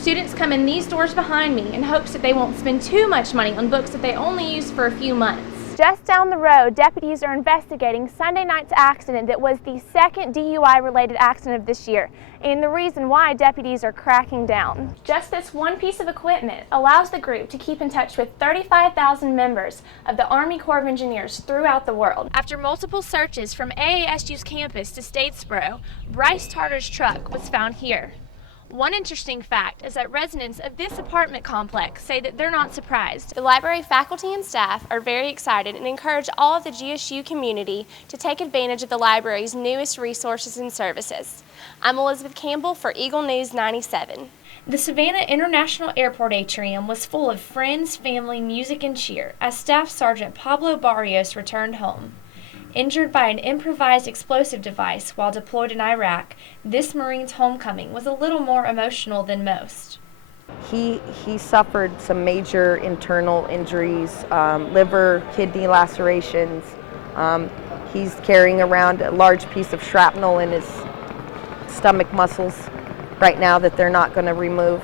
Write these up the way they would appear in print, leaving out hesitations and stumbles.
Students come in these doors behind me in hopes that they won't spend too much money on books that they only use for a few months. Just down the road, deputies are investigating Sunday night's accident that was the second DUI-related accident of this year, and the reason why deputies are cracking down. Just this one piece of equipment allows the group to keep in touch with 35,000 members of the Army Corps of Engineers throughout the world. After multiple searches from AASU's campus to Statesboro, Bryce Tarter's truck was found here. One interesting fact is that residents of this apartment complex say that they're not surprised. The library faculty and staff are very excited and encourage all of the GSU community to take advantage of the library's newest resources and services. I'm Elizabeth Campbell for Eagle News 97. The Savannah International Airport atrium was full of friends, family, music, and cheer as Staff Sergeant Pablo Barrios returned home. Injured by an improvised explosive device while deployed in Iraq, this Marine's homecoming was a little more emotional than most. He suffered some major internal injuries, liver, kidney lacerations. He's carrying around a large piece of shrapnel in his stomach muscles right now that they're not going to remove.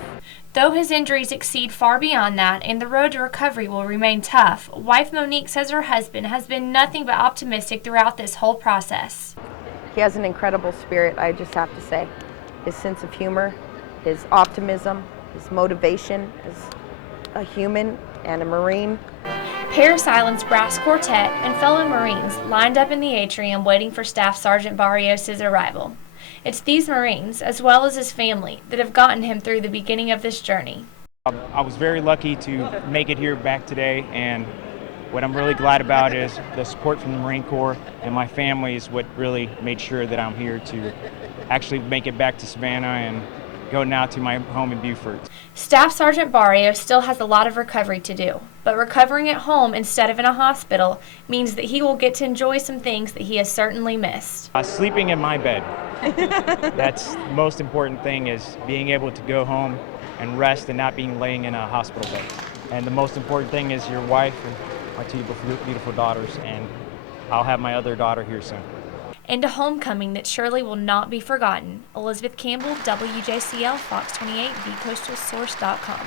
Though his injuries exceed far beyond that and the road to recovery will remain tough, wife Monique says her husband has been nothing but optimistic throughout this whole process. He has an incredible spirit, I just have to say. His sense of humor, his optimism, his motivation as a human and a Marine. Paris Island's brass quartet and fellow Marines lined up in the atrium waiting for Staff Sergeant Barrios' arrival. It's these Marines, as well as his family, that have gotten him through the beginning of this journey. I was very lucky to make it here back today, and what I'm really glad about is the support from the Marine Corps, and my family is what really made sure that I'm here to actually make it back to Savannah and go now to my home in Beaufort. Staff Sergeant Barrios still has a lot of recovery to do, but recovering at home instead of in a hospital means that he will get to enjoy some things that he has certainly missed. Sleeping in my bed. That's the most important thing, is being able to go home and rest and not being laying in a hospital bed. And the most important thing is your wife and my two beautiful daughters, and I'll have my other daughter here soon. And a homecoming that surely will not be forgotten. Elizabeth Campbell, WJCL, Fox 28, thecoastalsource.com.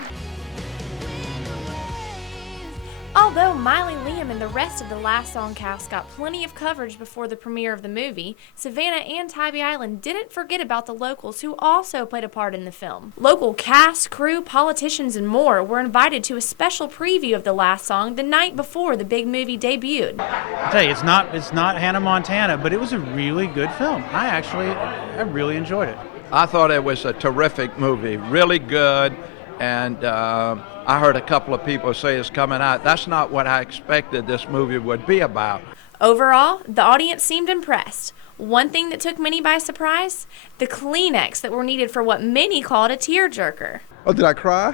Although Miley, Liam, and the rest of the Last Song cast got plenty of coverage before the premiere of the movie, Savannah and Tybee Island didn't forget about the locals who also played a part in the film. Local cast, crew, politicians, and more were invited to a special preview of the Last Song the night before the big movie debuted. I tell you, it's not Hannah Montana, but it was a really good film. I really enjoyed it. I thought it was a terrific movie, really good, and I heard a couple of people say it's coming out. That's not what I expected this movie would be about. Overall, the audience seemed impressed. One thing that took many by surprise, the Kleenex that were needed for what many called a tearjerker. Oh, did I cry?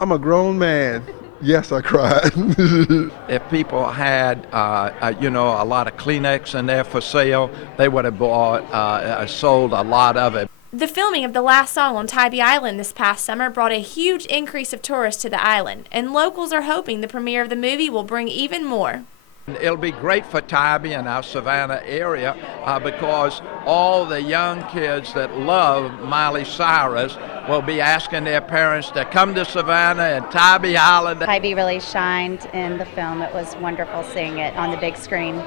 I'm a grown man. Yes, I cried. If people had, a lot of Kleenex in there for sale, they would have sold a lot of it. The filming of the Last Song on Tybee Island this past summer brought a huge increase of tourists to the island, and locals are hoping the premiere of the movie will bring even more. It'll be great for Tybee and our Savannah area because all the young kids that love Miley Cyrus will be asking their parents to come to Savannah and Tybee Island. Tybee really shined in the film. It was wonderful seeing it on the big screen.